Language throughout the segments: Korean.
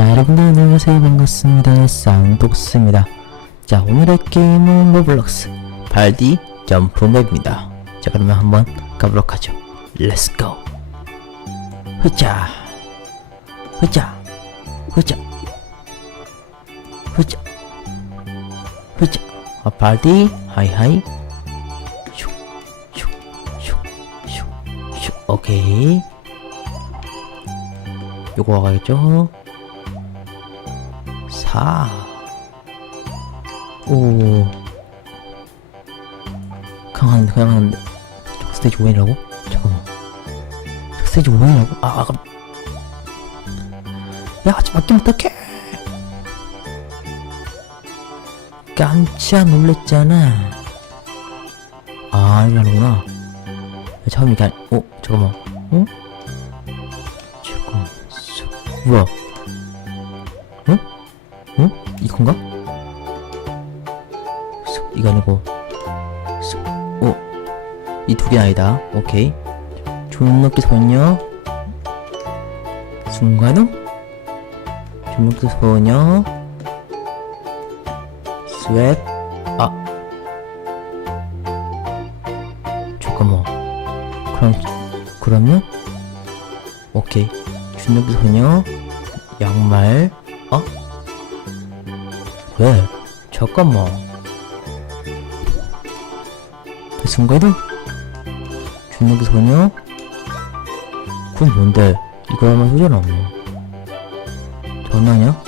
자 여러분들 안녕하세요. 반갑습니다. 쌍독스입니다. 자 오늘의 게임은 로블록스 발디 점프맵입니다. 자 그러면 한번 가보도록 하죠. 렛츠고 흐자. 흐자. 흐자. 흐자. 흐자. 아 발디. 하이하이. 슉슉슉슉슉. 오케이. 요거 와가겠죠 4 오. 강한데, 강한데. 저 스테이지 5인이라고? 잠깐만. 저 스테이지 5인이라고? 아, 아까. 야, 같이 맡기면 어떡해! 깜짝 놀랬잖아. 아, 이러는구나. 처음 이게, 아니, 어, 잠깐만. 어? 잠깐만. 쑥. 뭐야? 건가? 쑥, 이거 아니고 쑥, 어? 이두 개 아니다. 오케이. 존먹기 소녀. 순간음? 존먹기 소녀. 스웻 아. 잠깐만. 그럼 그러면? 오케이. 존먹기 소녀. 양말. 어? 왜? 잠깐만. 그 순간이동? 준혁이 소녀? 그건 뭔데? 이거 하면 소리가 나네. 장난이야?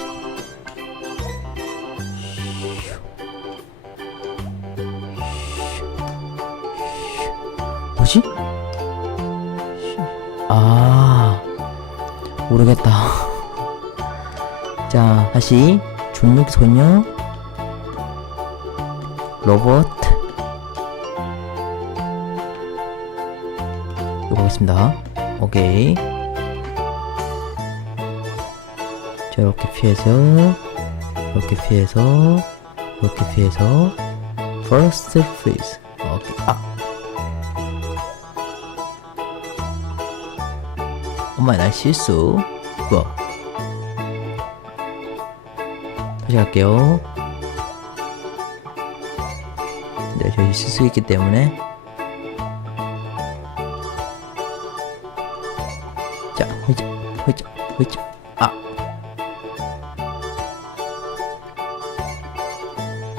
뭐지? 아, 모르겠다. 자, 다시. 중력 소녀? 로봇? 이거 보겠습니다. 오케이. 자 이렇게 피해서 이렇게 피해서 이렇게 피해서. First freeze. 오케이. 아. 엄마 나 실수. 뭐? 다 시 갈게요. 네, 저희 실수 있기 때문에. 자, 회자, 회자, 회자. 아.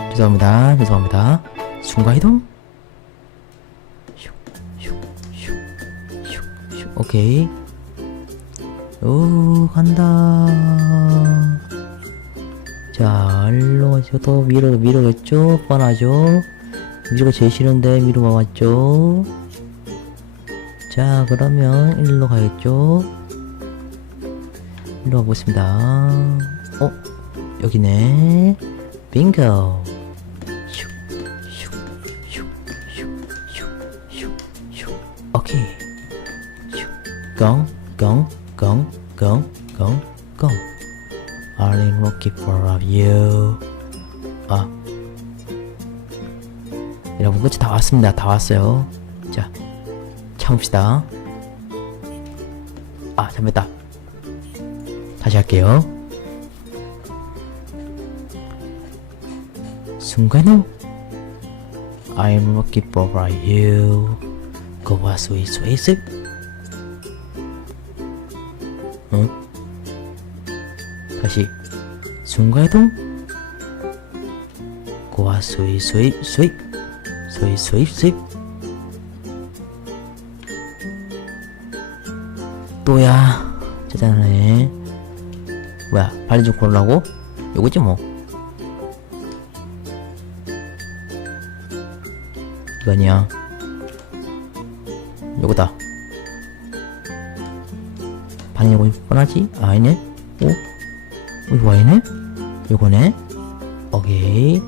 죄송합니다. 죄송합니다. 순간이동. 오케이. 오, 간다. 자, 일로 가셔도 위로, 위로겠죠? 뻔하죠? 위로가 제일 싫은데, 위로 와왔죠? 자, 그러면, 일로 가겠죠? 일로 와보겠습니다. 어? 여기네. 빙고. 슉, 슉, 슉, 슉, 슉, 슉, 슉. 오케이. 슉. 꽁, 꽁, for you. 아. 여러분, 끝이 다 왔습니다. 다 왔어요. 자, 참읍시다. 아, 잘못했다. 다시 할게요. 순간은 I'm looking for you. 고와 스윗 스윗. 응? 다시 순간이동. 고와 스윗 스윗 스윗 스윗 스윗 스윗 또야 짜잔해 뭐야 발리 좀 고르라고? 요거지 뭐. 이거 아니야 요거다. 방이 요거 뻔하지? 아, 아니네? 오? 이거 아니네? 요거네. 오케이.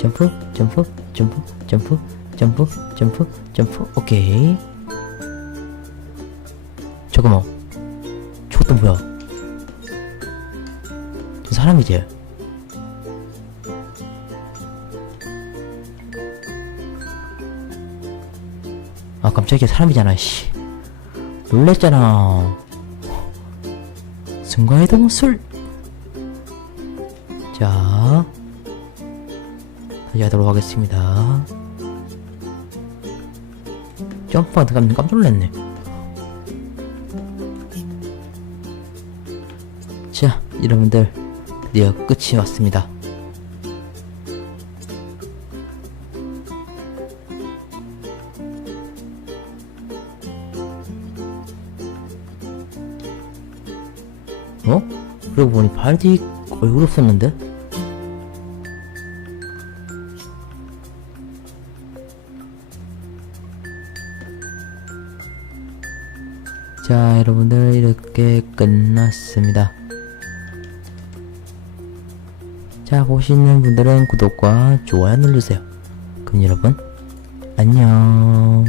점프 점프 점프 점프 점프 점프 점프. 오케이. 잠깐만 저것도 뭐야? 저 사람이지 아 깜짝이야. 사람이잖아 씨. 놀랬잖아 순간이동 술! 자, 다시 하도록 하겠습니다. 들어가면 깜짝 놀랐네. 자, 여러분들, 드디어 끝이 왔습니다. 어? 그러고 보니 발디 얼굴 없었는데? 자, 여러분들 이렇게 끝났습니다. 자, 보시는 분들은 구독과 좋아요 눌러주세요. 그럼 여러분, 안녕.